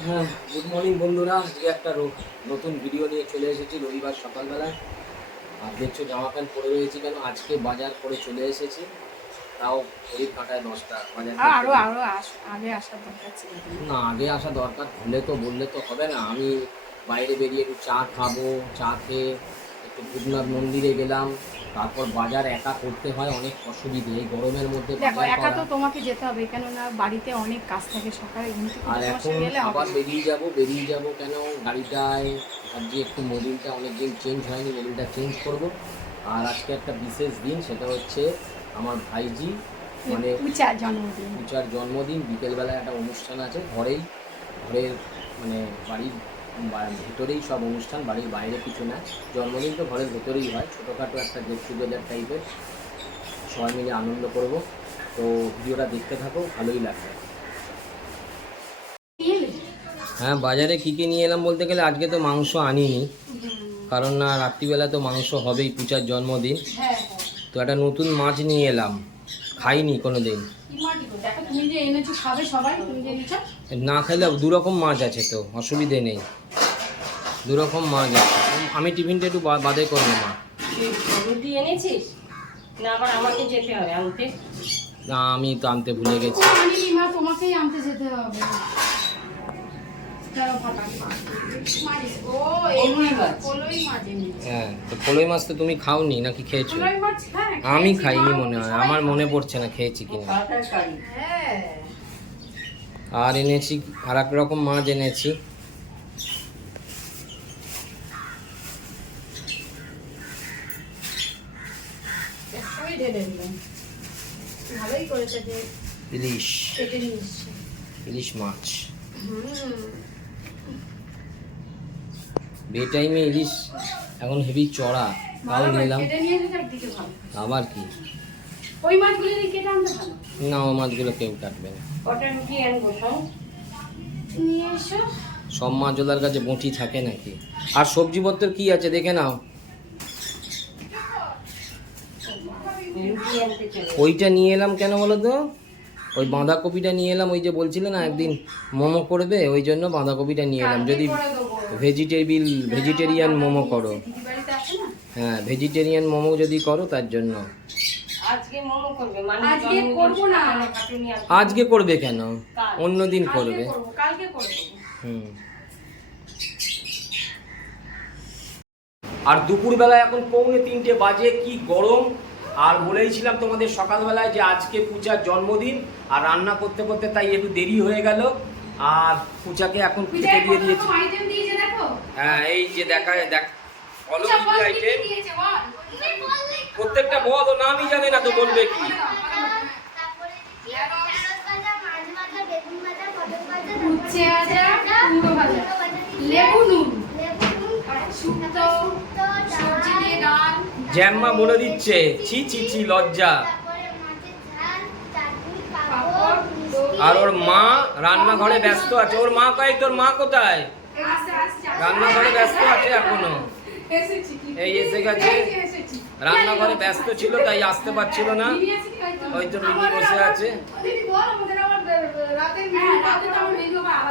হ্যাঁ, good morning বন্ধুরা। আজকে একটা নতুন ভিডিও নিয়ে চলে এসেছি রবিবার সকালবেলায়। আর দেখছো জামা প্যান্ট পরে রয়েছি কেন, আজকে বাজার করে চলে এসেছি। তাও ঘড়ির কাঁটায় 10টা বাজার আরো করতে। আরো আগে আসার দরকার ছিল। না, আগে আসা দরকার, ভুলে তো বললে তো হবে না। আমি বাইরে বেরিয়ে একটু চা খাবো, চা খেয়ে একটু ভূতনাথ মন্দিরে গেলাম। তারপর বাজার একা করতে হয়, অনেক অসুবিধে এই গরমের মধ্যে দেখো, বাজার একা করা। তো তোমাকে যেতে হবে, কেননা বাড়িতে অনেক কাজ থাকে, সকালে ঘুম থেকে আর তোমার এখন সাথে গেলে হবে আবার না। বেরিয়ে যাব কেন, গাড়িটায় ভাবছি একটু মোবিলটা অনেকদিন চেঞ্জ হয়নি, মোবিলটা চেঞ্জ করব। আর আজকে একটা বিশেষ দিন, সেটা হচ্ছে আমার ভাইজি মানে পূজার জন্মদিন। পূজার জন্মদিন। বিকেলবেলায় একটা অনুষ্ঠান আছে ঘরের মানে বাড়ির ভেতরেই সব অনুষ্ঠান, বাড়ির বাইরে কিছু না। জন্মদিন তো ঘরের ভেতরেই হয়, ছোটোখাটো একটা গেট টুগেদার টাইপের, সবাই মিলে আনন্দ করব। তো ভিডিওটা দেখতে থাকো, ভালোই লাগবে। হ্যাঁ, বাজারে কী কী নিয়ে এলাম বলতে গেলে আজকে তো মাংস আনিনি, কারণ না রাত্রিবেলা তো মাংস হবেই, পূজার জন্মদিন। তো একটা নতুন মাছ নিয়ে এলাম, খাইনি কোনো দিন। না খাইলে দুরকম মাছ আছে, তো অসুবিধে নেই, দুরকম মাছ আছে। আমি টিফিনটা একটু বাদে করবো মা। এনেছিস না আবার আমাকে যেতে হবে আনতে? না, আমি তো আনতে ভুলে গেছি। তোমাকেই আনতে যেতে হবে। হ্যাঁ, তো কলই মাছ তো তুমি খাওনি নাকি খেয়েছো? আমি খাইনি মনে হয়, আমার মনে পড়ছে না খেয়েছি কিনা। আর এনেছি আর এক রকম মাছ এনেছি। ইলিশ, ইলিশ মাছ। বে টাইমে ইলিশ এখন হেভি চড়া, তাও নিলাম। আবার কি, ওই মাছগুলো কেটে আনতে ভালো। না, ও মাছগুলো কেউ কাটবে না। কটা রুটি আনবো সব? নিয়ে এসো। সব মাছওয়ালার কাছে বঁটি থাকে নাকি? আর সবজিপত্র কি আছে দেখে নাও। রুটি আনতে চলে ওইটা নিয়ে এলাম কেন বলো তো, ওই বাঁধাকপিটা নিয়ে এলাম, ওই যে বলছিলে না একদিন মোমো করবে, ওই জন্য বাঁধাকপিটা নিয়ে এলাম। যদি ভেজিটেরিয়ান মোমো করো, হ্যাঁ ভেজিটেরিয়ান মোমো যদি করো তার জন্য। আজকে মোমো করবে মানে আজকে করব না। আজকে করবে কেন, অন্য দিন করবে। কালকে করব। হুম। আর দুপুরবেলায় এখন 2:45 বাজে, কি গরম। আর বলেইছিলাম তোমাদের সকালবেলায় যে আজকে পূজার জন্মদিন, আর রান্না করতে করতে তাই একটু দেরি হয়ে গেল। আর পূজাকে এখন খেতে দিয়ে দিয়েছি। হ্যাঁ, এই যে দেখ বলো কি কি আইটেম, প্রত্যেকটা বল, ও নামই জানে না তো বলবে কি। জ্যাম্মা বলে দিচ্ছে, ছি ছি ছি, লজ্জা। আর ওর মা রান্নাঘরে ব্যস্ত আছে। ওর মা কয়, তোর মা কোথায়? রান্নাঘরে ব্যস্ত আছে এখনো। এই এসে গেছে, রান্নাঘরে ব্যস্ত ছিল তাই আসতে পারছিল না। ওই তো মিনি বসে আছে।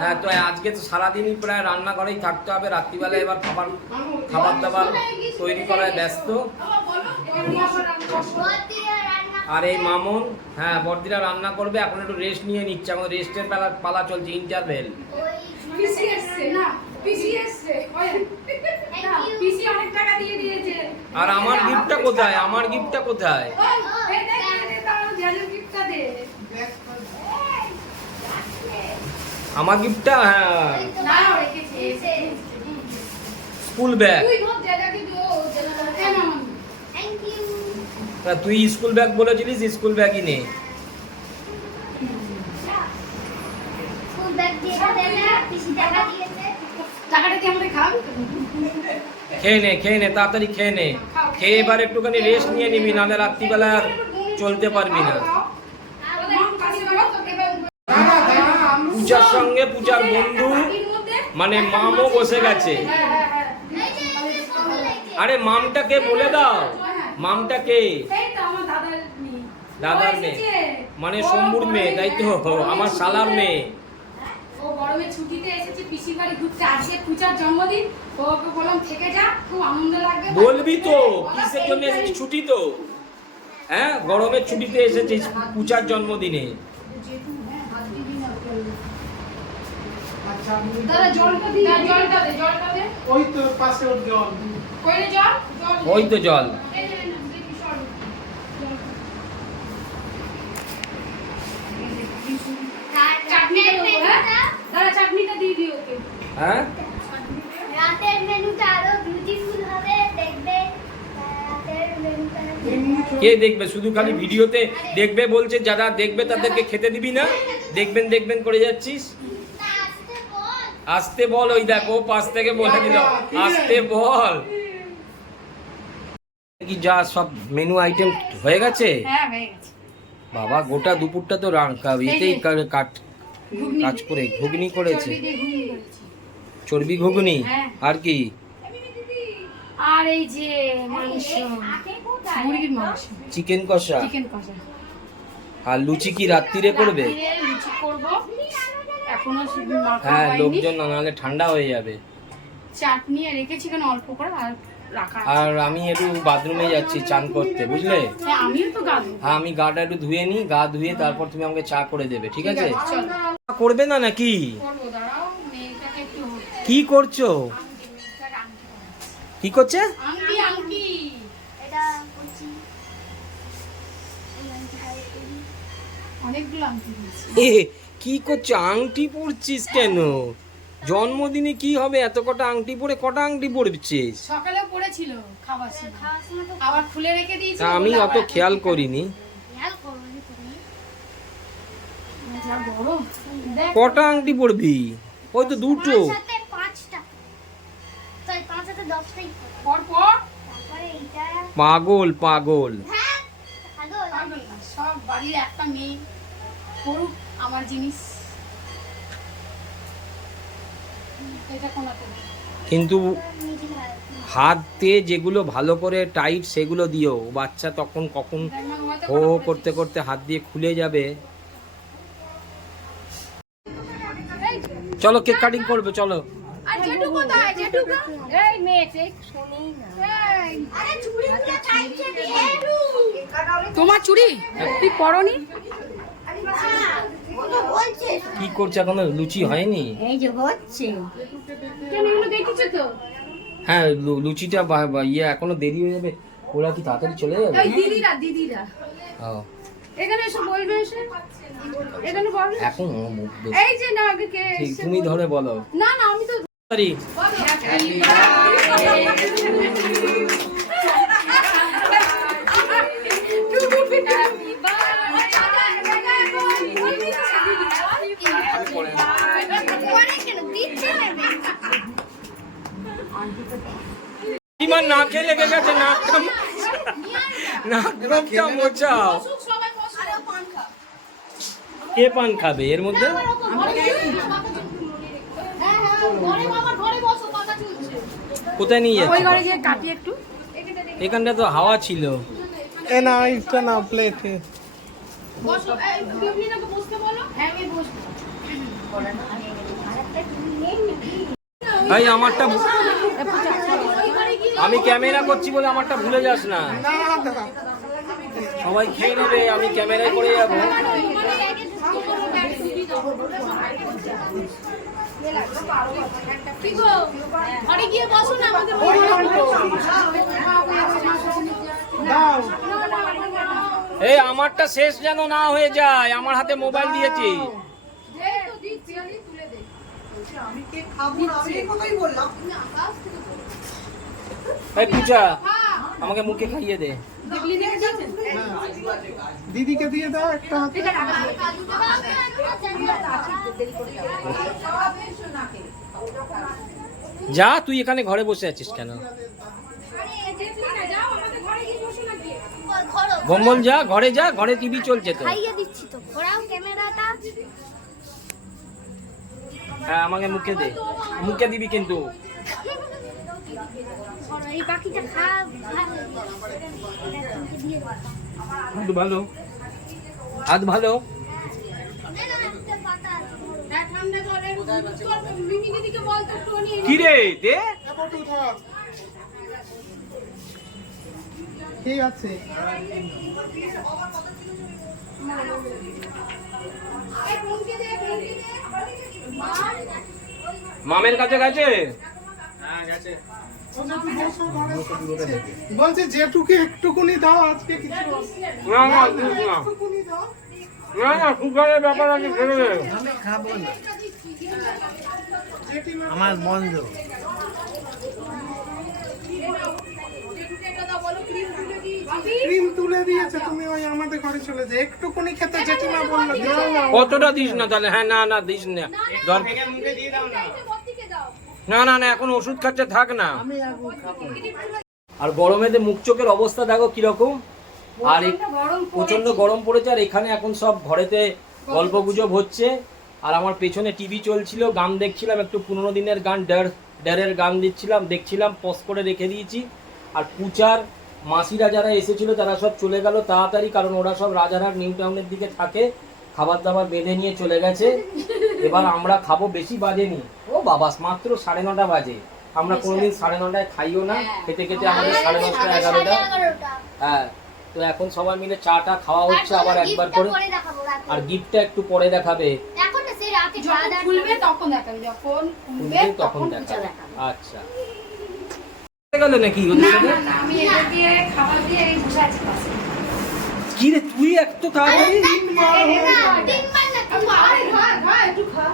হ্যাঁ, তো আজকে তো সারাদিনই প্রায় রান্নাঘরেই থাকতে হবে, রাত্রিবেলা এবার খাবার দাবার তৈরি করায় ব্যস্ত। আর এই মামুন, হ্যাঁ বড়দিরা রান্না করবে, এখন একটু রেস্ট নিয়ে নিচ্ছে, আমাদের রেস্টের পালা চলছে, ইন্টারভেল। আর আমার গিফটটা কোথায়, আমার গিফটটা কোথায়? আমার গিফটটা, হ্যাঁ স্কুল ব্যাগ। তুই স্কুল ব্যাগ বলেছিলিস, স্কুল ব্যাগই নেই। খেয়ে নে তাড়াতাড়ি খেয়ে নে। খেয়ে এবার একটুখানি রেস্ট নিয়ে নিবি, নাহলে রাত্রিবেলা আর চলতে পারবি না। পূজার সঙ্গে পূজার বন্ধু মানে মামও বসে গেছে। আরে মামটাকে বলে দাও, মামটাকে। দাদার মেয়ে মানে শম্ভুর মেয়ে, তাই তো, আমার শালার মেয়ে। ও গরমের ছুটিতে এসেছে পিসির বাড়ি ঘুরতে, আজকে পূজার জন্মদিন। ওকে বললাম থেকে যা, খুব আনন্দ লাগবে। বলবি তো কিসের জন্য এসেছিস? ছুটি তো, হ্যাঁ গরমের ছুটিতে এসেছিস পূজার জন্মদিনে। দাদা জলটা দি, জলটা দে, জলটা দে। ওই তো পাশে ওর জল। কই রে জল? জল। ওই তো জল। এই যে দেখি সর। চাটনিটা দেবো, হ্যাঁ? দাদা চাটনিটা দিয়ে দিও ওকে। হ্যাঁ রাতের মেনুটা আরো বিউটিফুল হবে, দেখবে রাতের মেনুটা। কে দেখবে? শুধু খালি ভিডিওতে দেখবে বলছে, যারা দেখবে তাদেরকে খেতে দিবি না? দেখবেন দেখবেন করে যাচ্ছিস। আসতে বল। আসতে বল, ওই দেখো পাশ থেকে বলে দিল আসতে বল। কি যা সব মেনু আইটেম হয়ে গেছে? হ্যাঁ হয়ে গেছে। বাবা গোটা দুপুরটা তো এতেই কাজ করে ঘুগনি করেছে, চর্বি দিয়ে ঘুগনি করেছি। চর্বি ঘুগনি। হ্যাঁ। আর কি? আর এই যে মাংস, মুরগির মাংস, চিকেন কষা। চিকেন কষা। আর লুচি কি রাত্রিরে করবে? রাত্রিরে লুচি করব, এখনো শুধু মাখা হ্যাঁ হয়নি। লোকজন না নাহলে ঠান্ডা হয়ে যাবে। চাটনি রেখেছি কেন অল্প করে, আর রাখা আছে। আর আমি একটু বাথরুমে যাচ্ছি চান করতে, বুঝলে? হ্যাঁ আমিও তো গাবো। হ্যাঁ আমি গাটা একটু ধুয়ে নিই, গা ধুয়ে তারপর তুমি আমাকে চা করে দেবে, ঠিক আছে? চলো করবে না নাকি? করবো, দাঁড়াও মেয়েটাকে একটু কি করছো? কি করছে? আংটি আংটি এটা করছি। অনেকগুলো আংটি দিয়েছি। এ কি করছো? আংটি পরছিস কেন? জন্মদিনে কি হবে এত কটা আংটি পরে? কটা আংটি পরছিস? সকালে পড়েছিল খাবার সময়, খাওয়ার সময় তো আবার খুলে রেখে দিয়েছি। তা আমি বললাম, অত আবার খেয়াল করিনি। খেয়াল করবি তুমি। যা গরম, দেখ কটা আংটি পরবি? ওই তো দুটো। পাঁচ হাতে 5টা, তাই 5 হাতে 10টাই। পর পর তারপরে এইটা। পাগল পাগল। হ্যাঁ আগো পাগল না, সব বাড়ির একটা মেয়ে করুক আমার জিনিস। এটা কোনাতে না। কিন্তু নিজে ভালো। হাতে যেগুলো ভালো করে টাইট সেগুলো দিও, বাচ্চা তখন কখন দেখ না, ঘুমাতে হো কটা করতে করতে হাত দিয়ে খুলে যাবে। চলো কেক কাটিং করবে, চলো। আর জেঠু কোথায়? জেঠু গো? এই মেয়েছে শুনেই না। এই, আরে চুড়িগুলো চাইছে দিয়ে। তোমার চুড়ি তুই পরনি? ও তো বলছে। কি করছে এখনো? লুচি হয়নি? এই যে হচ্ছে কেন এগুলো দেখেছো তো? হ্যাঁ লুচিটা ইয়ে এখনো দেরি হয়ে যাবে। ওরা কি তাড়াতাড়ি চলে যাবে? ওই দিদিরা দিদিরা ও, এখানে এসে বলবে, এসে এখানে বলবে। এখন মুখ বেশ। এই যে না আগে কে ঠিক এসে তুমি বলবে। ধরে বলো। না না আমি তো সরি। ইমান নাকে লেগে গেছে, নাকটা মোচাও। কে পান খাবে এর মধ্যে? কোথায় নিয়ে ওই ঘরে যাচ্ছ? গিয়ে কাটি একটু। এখানটা তো হাওয়া ছিল। এ না এটা না প্লেটে। বসো, এই বিবলিনাকে বসতে বলো। হ্যাঁ আমি বসবো। ভাই আমারটা, আমি ক্যামেরা করছি বলে আমারটা ভুলে যাস না। সবাই খেয়ে নেবে, আমি ক্যামেরায় করে যাবো। কি গো? ঘরে গিয়ে বসো না আমাদের দাও। এই আমারটা শেষ যেন না হয়ে যায়, আমার হাতে মোবাইল দিয়েছি। এই পূজা আমাকে মুখে খাইয়ে দে। দিদিকে দিয়ে দাও একটা হাতে। যা তুই এখানে ঘরে বসে আছিস কেন? বম্বল যা ঘরে, যা ঘরে টিভি চলছে তো। খাইয়ে দিচ্ছি তো। ওরাও ক্যামেরাটা। হ্যাঁ আমাকে মুখে দে, মুখে দিবি কিন্তু। এই পাখিটা খা। দিয়ে দাও। হাত ভালো, হাত ভালো। একটা পাতা আছে। ঠান্ডা জলের মিমি দিদিকে বল তো একটু নিয়ে কি রে দে বটু ধর ঠিক আছে মামের কাছে গেছে বলছে যেটুকু একটুকুনি দাও আজকে কিছু না না একটুকুনি দাও না না সুগারের ব্যাপার আছে ছেড়ে দে আমার বন্ধ ক্রিম তুলে দিয়েছে তুমি ওই আমাদের ঘরে চলে যাও একটুকুনি খেতে জেঠিমা বললো কতটা দিস না তাহলে হ্যাঁ না না দিস না না না না এখন ওষুধ খাচ্ছে থাক না আর গরমেতে মুখ চোখের অবস্থা দেখো কিরকম আর প্রচন্ড গরম পড়েছে আর এখানে এখন সব ঘরেতে গল্প গুজব হচ্ছে আর আমার পেছনে টিভি চলছিল গান দেখছিলাম একটু 15 দিনের গান ড্যারের গান দেখছিলাম পজ করে রেখে দিয়েছি আর পূজার মাসিরা যারা এসেছিল তারা সব চলে গেল তাড়াতাড়ি কারণ ওরা সব রাজারহাট নিউ টাউনের দিকে থাকে খাবার দাবার বেঁধে নিয়ে চলে গেছে এবার আমরা খাবো বেশি বাজেনি ও বাবা মাত্র 9:30 বাজে আমরা কোনোদিন 9:30 খাইও না খেতে খেতে আমাদের 9:30 11টা হ্যাঁ তো এখন সবাই মিলে চাটা খাওয়া হচ্ছে আবার একবার করে আর গিফটটা একটু পরে দেখাবে এখন না সে রাতে যখন খুলবে তখন দেখাবে যখন খুলবে তখন তখন দেখাবে দেখাবে আচ্ছা গেল নাকি ওদের না সাথে না না, আমি এটা দিয়ে খাবার দিয়ে এই বসে আছি পাশে কি রে তুই এত তাড়াতাড়ি তিন বার না একটু আরে খা একটু খা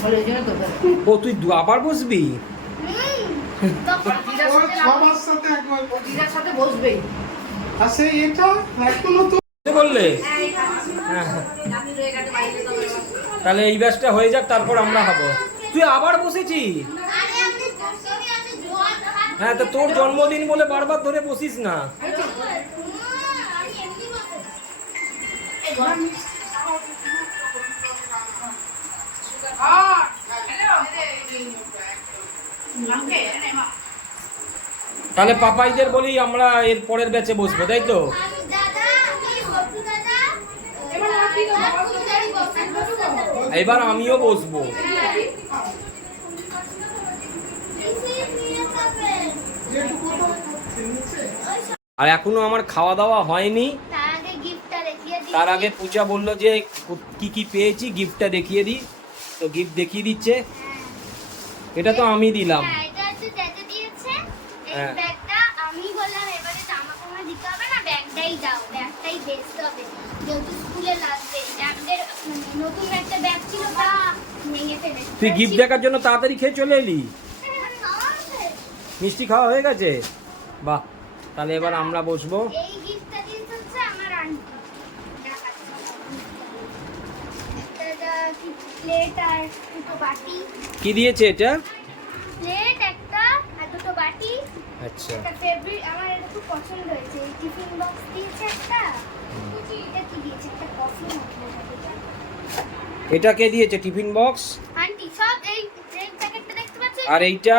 বলে এই জন্য তো বলে ও তুই আবার বসবি তখন ওর সবার সাথে একবার দিদার সাথে বসবেই আর সেই এটা এখনো তো বললে তাহলে এই ব্যাচটা হয়ে যাক তারপর আমরা হবো তুই আবার বসেছি আরে আমি বসিনি আমি জোয়ান হাত হ্যাঁ তো তোর জন্মদিন বলে বারবার ধরে বসিস না আমি এমনি বসে এই গরম তাহলে পাপাইদের বলি আমরা এর পরের ব্যাচে বসবো তাই তো আমি দাদা আমি হটু দাদা এবার আর কি দেবো? হটু দাদি বসে এবার আমিও বসবো যেটুকু তো নিচে আর এখনো আমার খাওয়া দাওয়া হয়নি তার আগে গিফটটা দেখিয়ে দিই তার আগে পূজা বললো যে কি কি পেয়েছি গিফটটা দেখিয়ে দিই তো গিফট দেখিয়ে দিচ্ছে এটা তো আমি দিলাম হ্যাঁ এটা হচ্ছে দাদা দিয়েছে এই হ্যাঁ। ব্যাগটা আমি বললাম এবারে জামা কাপড় দিতে হবে না ব্যাগটাই দাও ব্যাগটাই বেস্ট হবে যেহেতু স্কুলে লাগবে ব্যাগের নতুন একটা ব্যাগ ছিল তা ভেঙে ফেলেছে তুই গিফট দেখার জন্য তাড়াতাড়ি খেয়ে চলে এলি মিষ্টি খাওয়া হয়ে গেছে বাহ তাহলে এবার আমরা বসবো এই গিফটটা দিয়েছে হচ্ছে আমার আন্টি একটা কি প্লেট আর দুটো বাটি কি দিয়েছে এটা প্লেট একটা আর দুটো বাটি আচ্ছা একটা ফেভারিট আমার এটা খুব পছন্দ হয়েছে এই টিফিন বক্স দিয়েছে একটা এটা কি দিয়েছে একটা কফি এটা কে দিয়েছে টিফিন বক্স আন্টি সব এই প্যাকেটটা দেখতে পাচ্ছেন আর এইটা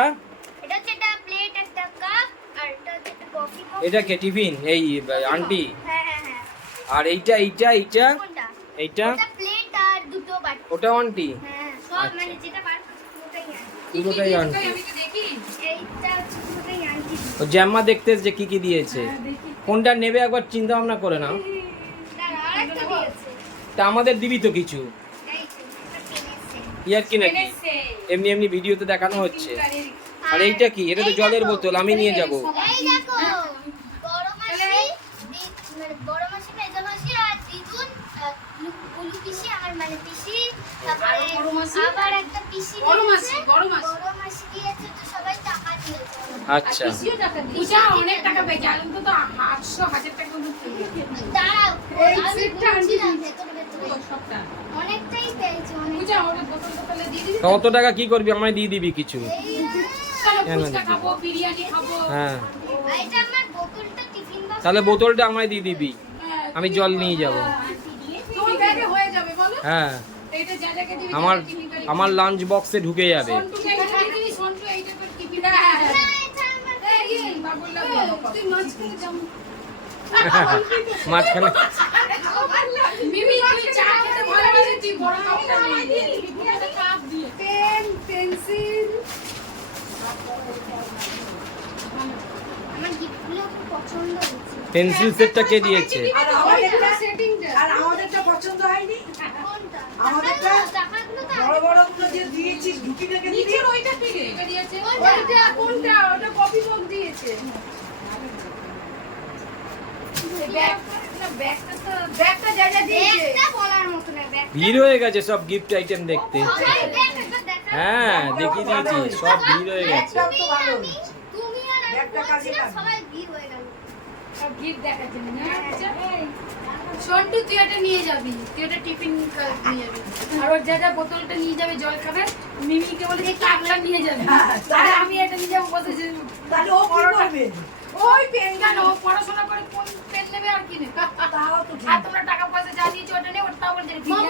এটা হচ্ছে একটা প্লেট একটা কাপ আর এটা হচ্ছে একটা কফি কাপ এটা কে টিফিন এই আন্টি হ্যাঁ হ্ঁ হ্যাঁ আর এইটা এইটা কোনটা এইটা ওটা প্লেট আর দুটো বাটি ওটা আন্টি হ্যাঁ সব আচ্ছা। মানে যেটা বার ওটাই আন্টি পুরোটাই আন্টি আমি তো দেখি এইটা হচ্ছে পুরোটাই আন্টি ও জ্যাম্মা দেখতে যে কি কি দিয়েছে কোনটা নেবে একবার চিন্তা ভাবনা করে নাও আর একটা দিয়েছে তা আমাদের দিবি তো কিছু এই তো এটা কিনেছে ইয়ার কি নাকি এমনি এমনি ভিডিওতে দেখানো হচ্ছে আর এইটা কি এটা তো জলের বোতল আমি নিয়ে যাব এই দেখো বড় মাসি মানে বড় মাসি মেজো মাসি আর দিদুন বুলু পিসি আমার মানে পিসি তারপরে বড় মাসি? আবার একটা পিসি বড় দিয়েছে। মাসি, বড় মাসি। বড় মাসি দিয়েছে তো সবাই টাকা দিয়েছে আচ্ছা পূজা অনেক টাকা পেয়েছে আমি তো 800,000 টাকা মতো পেয়েছি। দাঁড়াও এই আমি সেটটা বলছিলাম আন্টি ভেতরে ভেতরে সবটা অনেকটাই পেয়েছে অনেক পূজা ওটা বোতল বোতলে দিয়ে দিবি কত টাকা কি করবি আমায় দিয়ে দিবি কিছু চলো কেন ফুচকা দিবি? খাবো বিরিয়ানি খাবো হ্যাঁ আর এটা আমার বোতলটা টিফিন বক্স তাহলে বোতলটা আমায় দিয়ে দিবি হ্যাঁ, আমি জল নিয়ে যাব তোর ব্যাগে হয়ে যাবে বলো হ্যাঁ এইটা যা যাকে দিবি আমার যা টিফিন গাড়ি আমার লাঞ্চ বক্সে ঢুকে যাবে সন্টুকে এইটা দিয়ে দিবি সন্টু এইটা তোর টিফিন না এটা আমার এই বাবুল্লা বলো তুই মাঝখানে যাও মাঝখানে মিমি তুই চা খেতে ভালোবাসিস, তুই বড় কাপটা নিয়ে নে। Pen, pencil. আমার গিফটগুলো খুব পছন্দ হয়েছে। পেন্সিল সেটটা কে দিয়েছে? আর আমাদেরটা সেটিংটা। আর আমাদেরটা পছন্দ হয়নি? কোনটা? আমাদেরটা টাকাগুলো তো বড় বড় গুলো যে দিয়েছিস ঢুকি রেখে দিবি। নিচের ওইটা থেকে এটা দিয়েছে। ওইটা কোনটা? ওটা কপি বক দিয়েছে। এই ব্যাগ না, ব্যাগটা যা যা দিয়েছে। একটা বলার মতো না ব্যাগ। ভিড় হয়ে গেছে সব গিফট আইটেম দেখতে। সবাই ব্যাগটা দেখা। হ্যাঁ দেখিয়ে দিয়েছি, সব ভিড় হয়ে গেছে। ব্যাগটাও তো ভালো। তুমি আর আমি ব্যাগটা কাজে বলছিলাম, লাগবে। সবাই ভিড় হয়ে গেল। সব গিফট দেখার জন্য না? আচ্ছা। সন্টু তুই এটা নিয়ে যাবি, তুই এটা টিফিন নিয়ে যাবি। আর ওর যা যা বোতলটা নিয়ে যাবে জল খাবে, মিমিকে বলে যে কাপটা নিয়ে যাবে। আর আমি এটা নিয়ে যাবো বসেছি। তাহলে ও কি করবে? ওই পেন কেন, ও পড়াশোনা করে কোন পেন নেবে আর কি নেবে? তাও তো ঠিক। আর তোমরা টাকা পয়সা যা দিয়েছো ওটা নিয়ে ওটা বলতে মামা,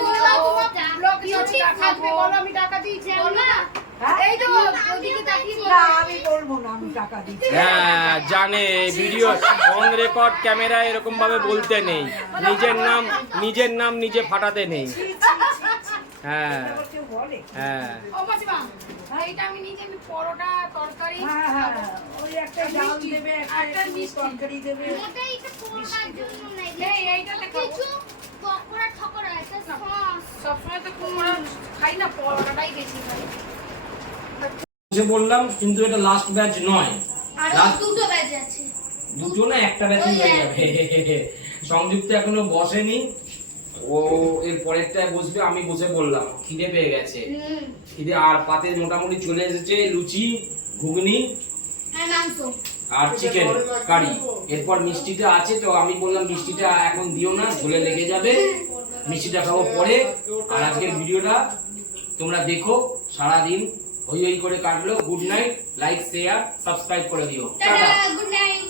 লোক তোমার কিছু থাকবে, বলো আমি টাকা দিয়েছি বলো না। হ্যাঁ? এই তো ওদিকে তাকিয়ে না বলো। আমি বলবো না, আমি টাকা দিচ্ছি। হ্যাঁ জানে, ভিডিও অন রেকর্ড ক্যামেরা এরকম ভাবে বলতে নেই, নিজের নাম নিজে ফাটাতে নেই। হ্যাঁ আবার কেউ বলে? হ্যাঁ ও মাসিমা, এইটা আমি নিজে আমি পরোটা তরকারি হ্যাঁ হ্যাঁ, ওই একটা ডাল মিষ্টি, দেবে, একটা একটা মিষ্টি। তরকারি দেবে। মোটেই এটা করবার জন্য না, এইটা লেখা কিছু পকোড়া ঠকোড়া, একটা সস। সবসময় তো কুমড়া খাই না, পরোটাটাই বেশি খাই। যে বললাম, কিন্তু এটা লাস্ট ব্যাচ নয়, আর Last- দুটো ব্যাচ আছে। দুটো না একটা ব্যাচই হয়ে যাবে। সংযুক্ত এখনো বসেনি, ও এর পরেরটায় বসবে। আমি বসে বললাম খিদে পেয়ে গেছে, খিদে আর পাতে মোটামুটি চলে এসেছে লুচি, ঘুগনি আর মাংস। আর চিকেন কারি। এরপর মিষ্টিটা আছে, তো আমি বললাম মিষ্টিটা এখন দিও না, ঝোলে লেগে যাবে, মিষ্টিটা খাবো পরে। আর আজকের ভিডিওটা তোমরা দেখো, সারাদিন হই হই করে কাটলো। Good night, like share subscribe করে দিও। Tata, good night.